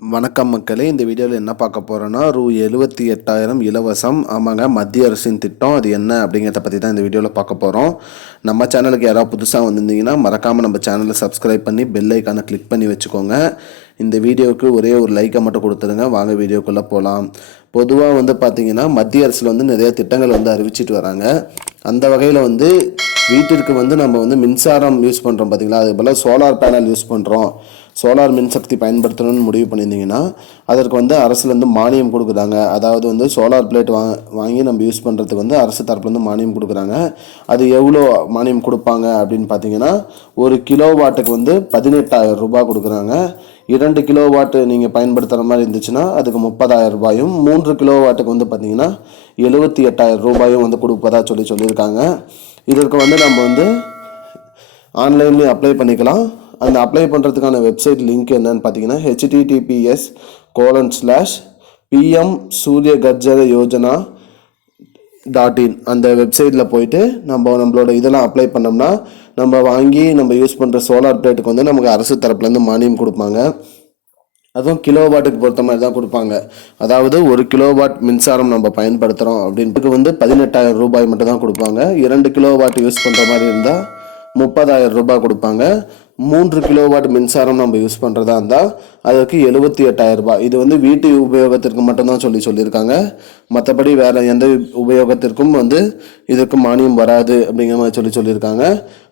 வணக்கம் மக்களே, இந்த வீடியோவில் என்ன பார்க்க போகிறோன்னா 78,000 இலவசம். ஆமாங்க, மத்திய அரசின் திட்டம். அது என்ன அப்படிங்கிறத பற்றி தான் இந்த வீடியோவில் பார்க்க போகிறோம். நம்ம சேனலுக்கு யாராவது புதுசாக வந்திருந்தீங்கன்னா மறக்காமல் நம்ம சேனலை சப்ஸ்கிரைப் பண்ணி பெல் ஐக்கானை கிளிக் பண்ணி வச்சுக்கோங்க. இந்த வீடியோவுக்கு ஒரே ஒரு லைக்கை மட்டும் கொடுத்துருங்க. வாங்க வீடியோக்குள்ளே போகலாம். பொதுவாக பார்த்தீங்கன்னா மத்திய அரசில் நிறைய திட்டங்கள் அறிவிச்சிட்டு வராங்க. அந்த வகையில் வீட்டிற்கு நம்ம மின்சாரம் யூஸ் பண்ணுறோம் பார்த்தீங்களா, அது போல் சோலார் பேனல் யூஸ் பண்ணுறோம், சோலார் மின்சக்தி பயன்படுத்தணும்னு முடிவு பண்ணியிருந்தீங்கன்னா அதற்கு அரசுலேருந்து மானியம் கொடுக்குறாங்க. அதாவது சோலார் பிளேட் வாங்கி நம்ம யூஸ் பண்ணுறதுக்கு அரசு தரப்புலேருந்து மானியம் கொடுக்குறாங்க. அது எவ்வளோ மானியம் கொடுப்பாங்க அப்படின்னு பார்த்தீங்கன்னா, ஒரு கிலோ வாட்டுக்கு 18,000 ரூபாய் கொடுக்குறாங்க. 2 கிலோ வாட்டு நீங்கள் பயன்படுத்துகிற மாதிரி இருந்துச்சுன்னா அதுக்கு 30,000 ரூபாயும், 3 கிலோ வாட்டுக்கு பார்த்தீங்கன்னா 78,000 ரூபாயும் கொடுப்பதா சொல்லியிருக்காங்க. இதற்கு நம்ம ஆன்லைன்லேயும் அப்ளை பண்ணிக்கலாம். அந்த அப்ளை பண்ணுறதுக்கான வெப்சைட் லிங்க் என்னன்னு பார்த்தீங்கன்னா https://pmsuryagarjarayojana.in அந்த வெப்சைட்டில் போயிட்டு நம்மளோட இதெல்லாம் அப்ளை பண்ணோம்னா நம்ம வாங்கி நம்ம யூஸ் பண்ணுற சோலார் பிளேட்டுக்கு நமக்கு அரசு தரப்புலேருந்து மானியம் கொடுப்பாங்க. அதுவும் கிலோ வாட்டுக்கு பொறுத்த மாதிரி தான் கொடுப்பாங்க. அதாவது 1 கிலோ வாட் மின்சாரம் நம்ம பயன்படுத்துகிறோம் அப்படின்ட்டு 18,000 ரூபாய் மட்டும் தான் கொடுப்பாங்க. 2 கிலோ வாட் யூஸ் பண்ணுற மாதிரி இருந்தால் 30,000 ரூபாய் கொடுப்பாங்க. 3 கிலோ வாட் மின்சாரம் நம்ம யூஸ் பண்ணுறதா இருந்தால் அதுக்கு 78,000 ரூபாய். இது வீட்டு உபயோகத்திற்கு மட்டும்தான் சொல்லியிருக்காங்க. மற்றபடி வேறு எந்த உபயோகத்திற்கும் இதற்கு மானியம் வராது அப்படிங்கிற மாதிரி சொல்லியிருக்காங்க.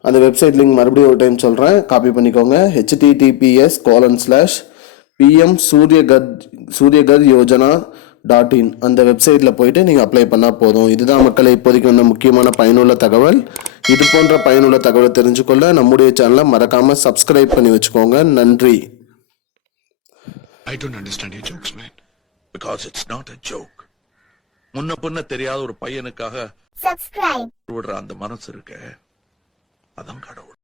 அந்த வெப்சைட் லிங்க் மறுபடியும் ஒரு டைம் சொல்கிறேன், காப்பி பண்ணிக்கோங்க. https://pmsuryagarjarayojana.in அந்த வெப்சைட்டில் போயிட்டு நீங்கள் அப்ளை பண்ணால் போதும். இதுதான் மக்களை இப்போதைக்கு முக்கியமான பயனுள்ள தகவல். இது போன்ற பயனுள்ள தகவலை தெரிஞ்சுக்கொள்ள நம்முடைய சேனலை மறக்காமல் சப்ஸ்கிரைப் பண்ணி வச்சுக்கோங்க. நன்றி. I don't understand your jokes, man. Because it's not a joke. முன்ன பின்ன தெரியாத ஒரு பையனுக்காக விடுற அந்த மனசு இருக்க, அதான் கடவுள்.